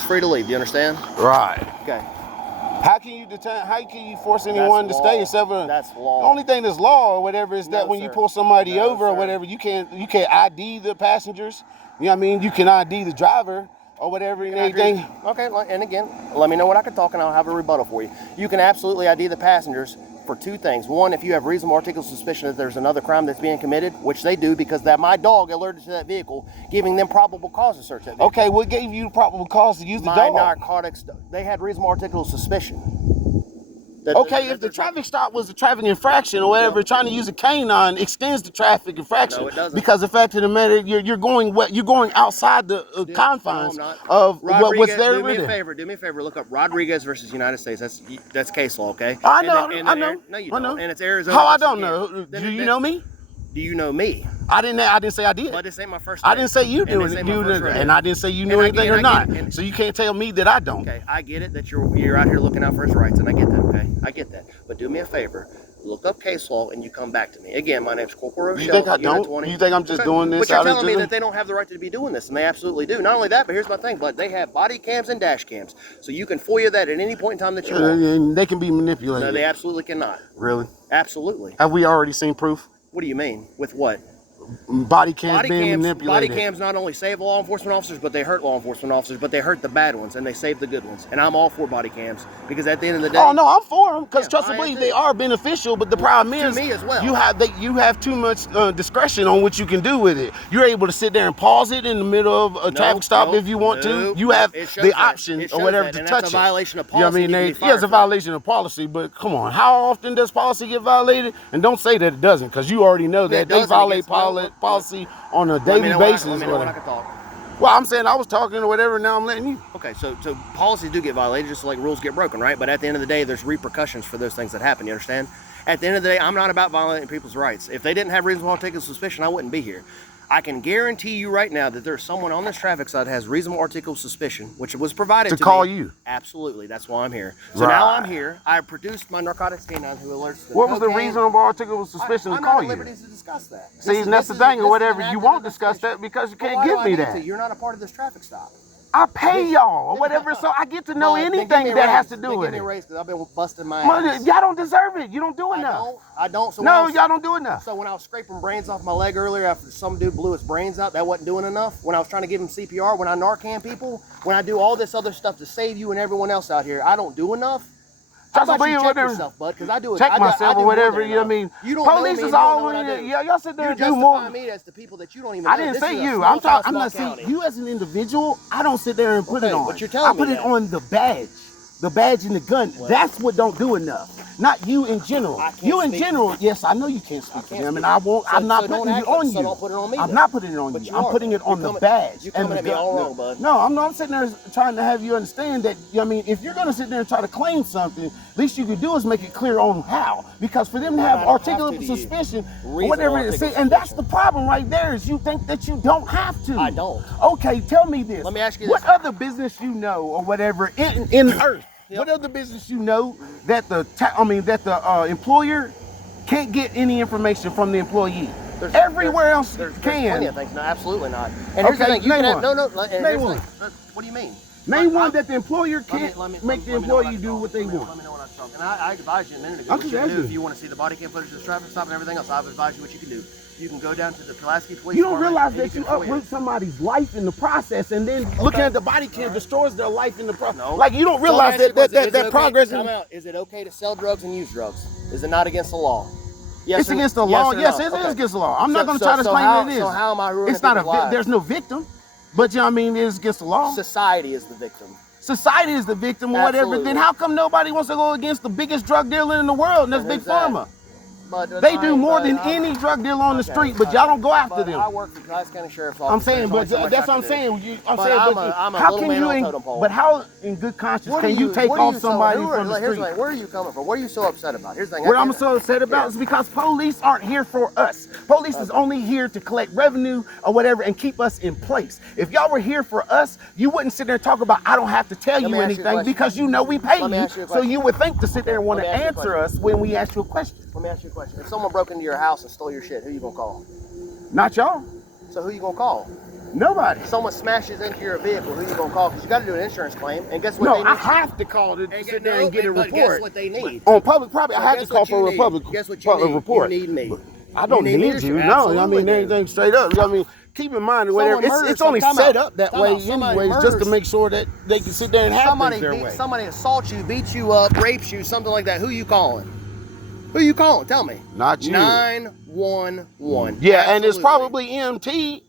is free to leave. Do you understand? Right. Okay. How can you detain? How can you force anyone to stay except for That's law. The only thing that's law or whatever is that when you pull somebody over or whatever, you can't ID the passengers. You know what I mean? You can ID the driver or whatever and anything. Okay, and again, let me know when I can talk and I'll have a rebuttal for you. You can absolutely ID the passengers for two things. One, if you have reasonable articulable suspicion that there's another crime that's being committed, which they do because my dog alerted to that vehicle, giving them probable cause to search that vehicle. Okay, what gave you probable cause to use the dog? Narcotics, they had reasonable articulable suspicion. If the traffic stop was a traffic infraction or whatever, trying to use a canine extends the traffic infraction. No, it doesn't. Because the fact of the matter, you're going outside the confines of what's there. Do me a favor. Look up Rodriguez versus United States. That's case law, okay? I know. No, you don't. And it's Arizona. How I don't know? Do you know me? Do you know me? I didn't say I did. But this ain't my first name. I didn't say you knew it, and I didn't say you knew anything or not. So you can't tell me that I don't. Okay, I get it that you're out here looking out for his rights, and I get that. Okay, I get that. But do me a favor. Look up case law and you come back to me. Again, my name's Corporal Rochelle. You think I don't? You think I'm just doing this? But you're telling me that they don't have the right to be doing this, and they absolutely do. Not only that, but here's my thing, but they have body cams and dash cams. So you can FOIA that at any point in time that you want. And they can be manipulated. No, they absolutely cannot. Really? Absolutely. Have we already seen proof? What do you mean? With what? Body cams being manipulated. Body cams not only save law enforcement officers, but they hurt law enforcement officers, but they hurt the bad ones and they save the good ones. And I'm all for body cams because at the end of the day. Oh no, I'm for them because trust and believe they are beneficial. But the problem is, to me as well. you have too much discretion on what you can do with it. You're able to sit there and pause it in the middle of a traffic stop if you want to. You have the option or whatever to touch it. That's a violation of policy. You know what I mean? It's a violation of policy. But come on, how often does policy get violated? And don't say that it doesn't, because you already know that they violate policy on a daily basis. Let me know when I can talk. Well, I'm saying I was talking or whatever, now I'm letting you. Okay, so policies do get violated just like rules get broken, right? But at the end of the day, there's repercussions for those things that happen, you understand? At the end of the day, I'm not about violating people's rights. If they didn't have reasonable articulable suspicion, I wouldn't be here. I can guarantee you right now that there's someone on this traffic side that has reasonable articulable suspicion, which was provided to call me. You. Absolutely, that's why I'm here. So now I'm here. I produced my narcotics canine who alerts to What was the reasonable articulable suspicion to call you? I'm not at liberty to discuss that. See, and that's the thing, or whatever. You won't discuss that because you can't give me that. You're not a part of this traffic stop. I pay y'all or whatever, so I get to know anything that has to do with it. Give me a raise because I've been busting my ass. Y'all don't deserve it. You don't do enough. I don't. So no, y'all don't do enough. So when I was scraping brains off my leg earlier after some dude blew his brains out, that wasn't doing enough. When I was trying to give him CPR, when I Narcan people, when I do all this other stuff to save you and everyone else out here, I don't do enough. How about you check yourself, bud? Because I do it. Check myself or whatever. You know what I mean? You don't Police know me, is all y'all sit there and do more. You justify me as the people that you don't even know. I didn't say you. I'm not saying you as an individual. I don't sit there and put it on. But you're telling me I put it on the badge and the gun. That's what don't do enough. Not you in general. You in general, yes, I know you can't speak for them, and I won't. I'm not putting it on you. So don't put it on me. I'm not putting it on you. I'm putting it on the badge. You're coming at me all wrong, bud. No, I'm sitting there trying to have you understand that. I mean, if you're gonna sit there and try to claim something, at least you could do is make it clear on how. Because for them to have articulable suspicion, whatever it is, and that's the problem right there. Is you think that you don't have to. I don't. Okay, tell me this. Let me ask you this. What other business you know or whatever in Earth? Yep. What other business you know that the employer can't get any information from the employee? Everywhere else there's can. Plenty of things. No, absolutely not. And here's the thing. You can have, name one. What do you mean? Name one that the employer can't make the employee do what they want. Let me know when I'm talking. And I advised you a minute ago what you can do if you want to see the body cam footage of the traffic stop and everything else. I've advised you what you can do. You can go down to the Pulaski Police. You don't realize that you uproot somebody's life in the process, and then looking at the body cam destroys their life in the process. No. Like you don't realize that progress. Is it okay to sell drugs and use drugs? Is it not against the law? Yes, it's against the law. Yes, it is against the law. I'm not going to try to explain what it is. So how am I ruining It's not there's no victim, but you know what I mean. It's against the law. Society is the victim. Society is the victim or whatever. Then how come nobody wants to go against the biggest drug dealer in the world, and that's Big Pharma? They do more than any drug dealer on the street, but y'all don't go after them. I work for Class County Sheriff's Office. I'm saying, but that's what I'm saying. How can you, but how in good conscience can you take off somebody from the street? Where are you coming from? What are you so upset about? Here's the thing. What I'm so upset about is because police aren't here for us. Police is only here to collect revenue or whatever and keep us in place. If y'all were here for us, you wouldn't sit there and talk about, I don't have to tell you anything because you know we pay you. So you would think to sit there and want to answer us when we ask you a question. Let me ask you a question. If someone broke into your house and stole your shit, who you gonna call? Not y'all. So who you gonna call? Nobody. Someone smashes into your vehicle, who you gonna call? Because you got to do an insurance claim. And guess what? No, they need? I have to call to sit there and get a but report. Guess what they need? On public property, So I have to guess call what for a you need? public Guess what you need? report. You need me. I don't You need need you. me? No, I Absolutely mean do. anything straight up. I mean, keep in mind whatever. It's only set up that way anyways, just to make sure that they can sit there and have things their way. Somebody assaults you, beats you up, rapes you, something like that. Who you calling? Who you calling? Tell me. Not you. 911. Yeah, and it's Absolutely. probably EMT.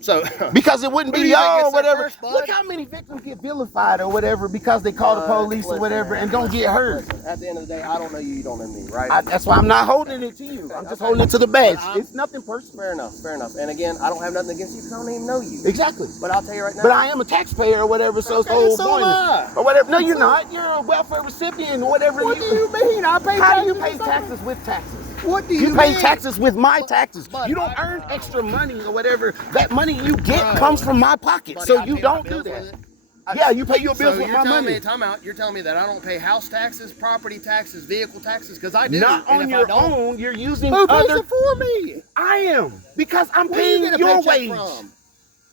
So because it wouldn't Who be do you think y'all or gets there whatever. first, bud? Look how many victims get vilified or whatever because they call the police or whatever and don't get hurt. Listen, at the end of the day, I don't know you, you don't know me, right? That's why I'm not holding it to you. I'm just holding it to the badge. It's nothing personal. Fair enough, fair enough. And again, I don't have nothing against you because I don't even know you. Exactly. But I'll tell you right now. But I am a taxpayer or whatever, so it's the whole so point. am I. Or whatever. No, you're not. You're a welfare recipient or whatever. What do you mean? I pay How do you taxes pay taxes with taxes? What do you You pay mean? taxes with my taxes. But You don't I- earn extra money or whatever. That money you get Bro. comes from my pocket, Buddy, so I you pay my don't do bills that. with it. Yeah, you pay your bills So with you're my telling money. me, time out, you're telling me that I don't pay house taxes, property taxes, vehicle taxes, because I do. Not and on if your I don't, own. You're using who pays other. it for me? I am because I'm Where you paying get a your paycheck wage. from?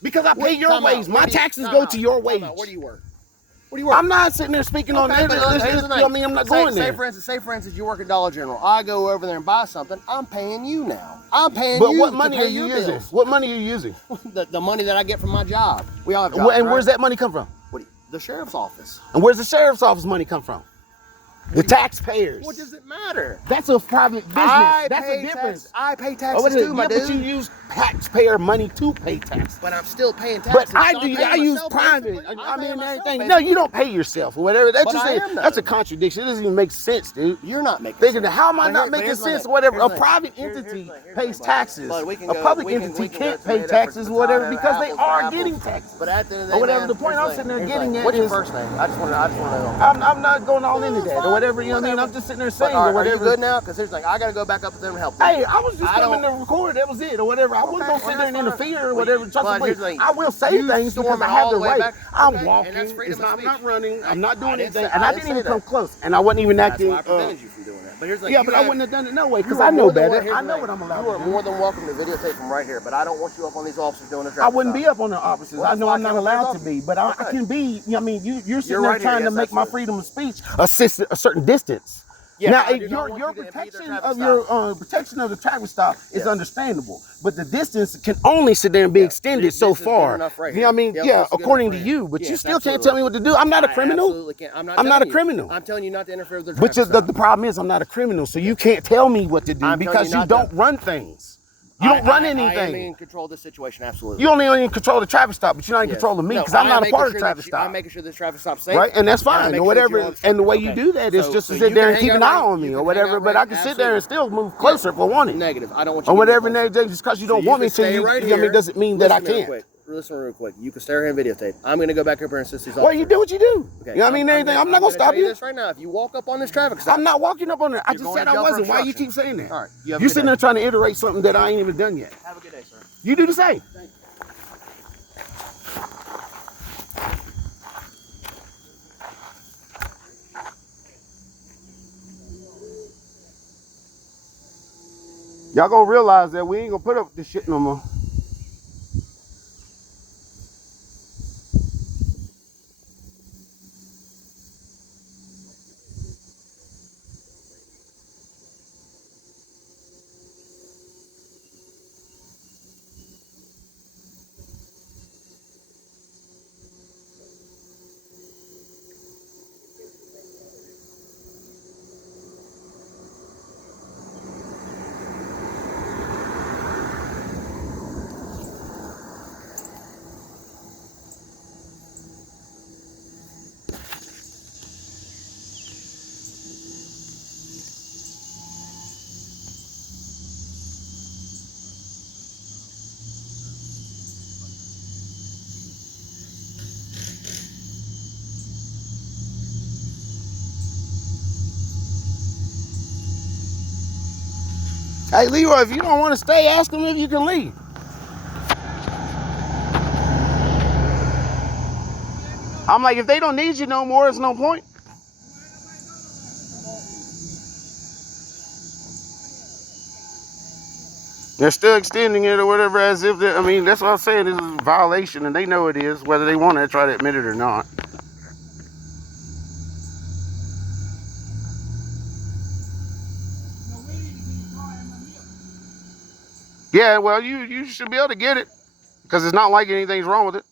Because I pay your Time out. wage. Where My do you- taxes time go out. to your Time wage. out. Where do you work? Where do you work? I'm not sitting there speaking on Okay, that. but here's the thing. I mean, I'm not Say- going there. Say for instance, you work at Dollar General. I go over there and buy something. I'm paying you now. I'm paying But you. what to money pay are you your using? bills. What money are you using? The money that I get from my job. We all have jobs, And right? where's that money come from? What do you- the sheriff's office. And where's the sheriff's office money come from? The taxpayers. What does it matter? That's a private business. That's a difference. I pay Oh, taxes what is it? too, my Yeah, dude. but you use taxpayer money to pay tax. But I'm still paying taxes. But I so I'm do. paying I use myself, private. basically. I I'm mean, paying myself, everything. No, basically. you don't pay yourself or whatever. That's But just I a, am, though. that's a contradiction. It doesn't even make sense, dude. You're not making Thinking, sense. how am I But not here- making here's the sense thing. or whatever? Here's A the thing. private Here's entity the thing. Here's pays the thing, bud. taxes. Bud, we can A go- public we can- entity we can can't go pay tomato for taxes or whatever potato, because they apples for are apples. getting taxes. But at the end of the Or day, whatever man, the point here's I'm the sitting there thing. getting Here's at what's your is- first name? I just want to know. I'm not going all into it's that or fine. whatever. You know what I mean? Whatever. I'm just sitting there But saying are or whatever. you good now? Because here's the thing. I got to go back up to them and help them. Hey, I was just I coming don't- to record. That was it, or whatever. I wasn't Okay, gonna sit well, there and that's fine. interfere or Well, whatever. but Trust me, here's the thing. I will say You things storm because I it have all the the way right. back. I'm Okay, walking. and that's freedom of I'm not speech. running. I'm not doing I didn't anything, say- and I I didn't didn't even say come that. close. And I wasn't even That's acting. why I prevented you from doing that. But here's the thing. Yeah, You but I have- wouldn't have done it no way you because are I know more than better. wel- here's I the know thing. what I'm allowed You are to do. more than welcome to videotape from right here, but I don't want you up on these officers doing the I traffic wouldn't stop. be up on the officers. Well, I that's know why I'm not I can't allowed hold to up. be, but I Okay. can be. I mean, you're sitting You're there right here. trying to Yes, make my absolutely. freedom of speech assist a certain distance. Yes, now, I if do not your want you to impede their protection traffic of stop. your protection of the traffic stop is Yes. understandable, but the distance can only sit there and be Yeah, extended this so is good far. enough right You know what I mean? here. Yep, Yeah, this is good according enough to right you, here. but you Yes, still can't absolutely. tell me what to do. I'm not a I criminal. absolutely can't. I'm not I'm not telling a you. criminal. I'm telling you not to interfere with their Which traffic is the stop. problem is I'm not a criminal, so you can't tell me what to do I'm telling because you you not don't to. run things. You don't run I am anything. in control of this situation, absolutely. You only in control of the traffic stop, but you're not in Yes. control of me No, because I'm I am not a making part of sure the that traffic you- stop. I'm making sure this traffic stop's safe. Right, and that's I'm fine, making or sure that whatever. you're on And the way okay. you do that is So- just so to sit you there can and keep hang an out eye right- on me you or can whatever. hang out But I right- can sit there and absolutely. still move closer if I want it, Negative. I don't want you or to whatever. get And closer. everything, just because you So don't want me can to, stay you, right I mean, here. doesn't mean that I Listen real can't. quick. Listen real quick. You can stay here and videotape. I'm going to go back up here and assist these Well, officers. you do what you do. Okay, You know what I mean? Everything. I'm not gonna gonna stop tell you. this right now. If you walk up on this traffic stop, I'm not walking up on it. I You're just going said to I jail for wasn't. Why you obstruction. keep saying that? All right, you have a You're good sitting day. there trying to iterate something that I ain't even done yet. Have a good day, sir. You do the same. Y'all gonna realize that we ain't gonna put up with this shit no more. Hey, Leroy, if you don't want to stay, ask them if you can leave. I'm like, if they don't need you no more, it's no point. They're still extending it or whatever as if, I mean, that's what I'm saying. This is a violation, and they know it is, whether they want to try to admit it or not. Yeah, well, you should be able to get it because it's not like anything's wrong with it.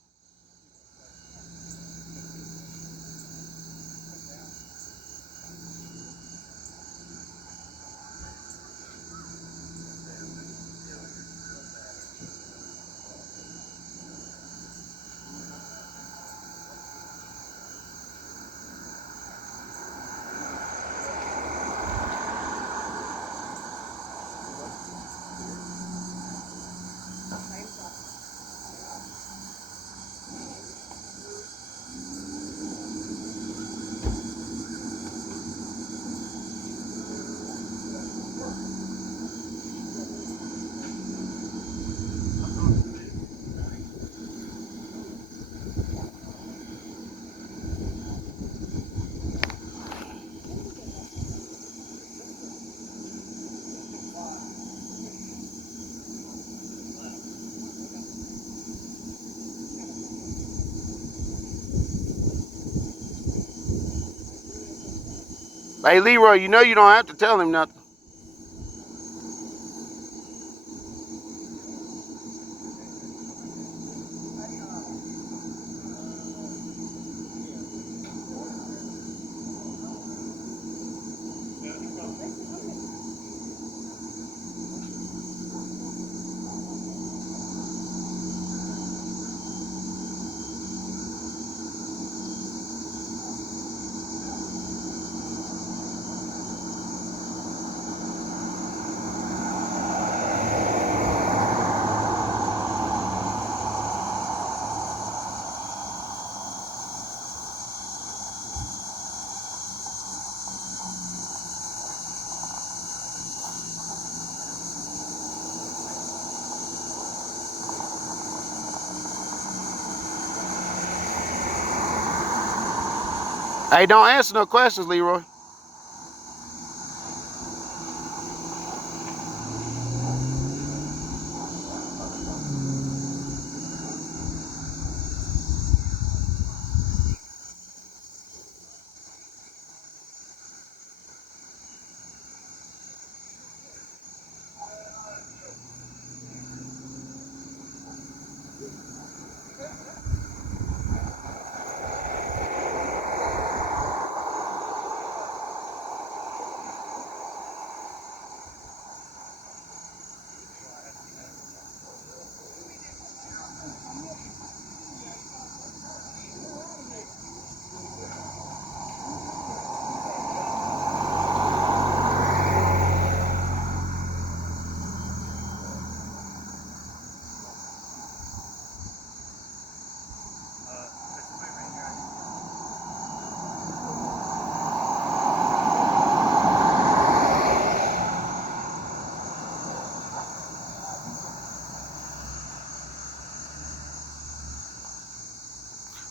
Hey, Leroy, you know you don't have to tell him nothing. Hey, don't answer no questions, Leroy.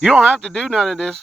You don't have to do none of this.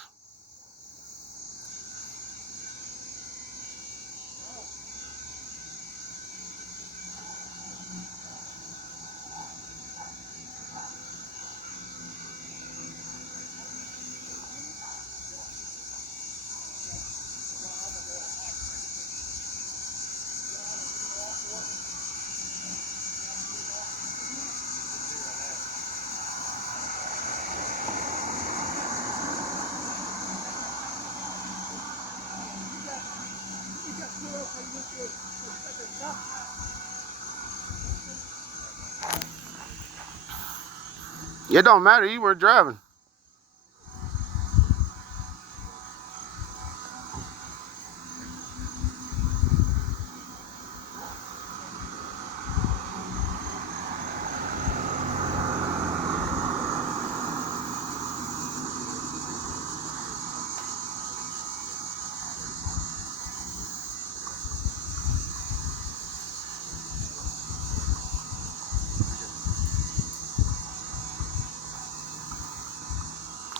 It don't matter. You weren't driving.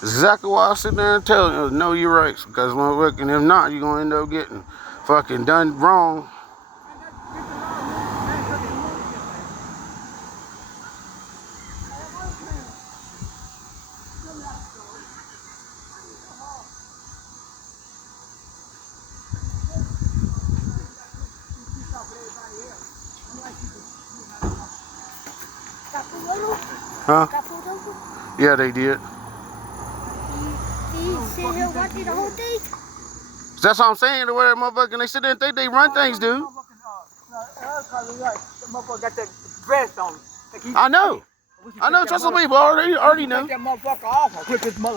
That's exactly why I sit there and tell you, know your rights. Because motherfucking, if not, you're gonna end up getting fucking done wrong. Huh? Got pulled over? Yeah, they did. He sit here watching the whole thing? That's what I'm saying. The way that motherfucker, they sit there and think they run things, dude. Got that dress on. I know. Trust some people already know. Take that motherfucker off. I'll clip his mother.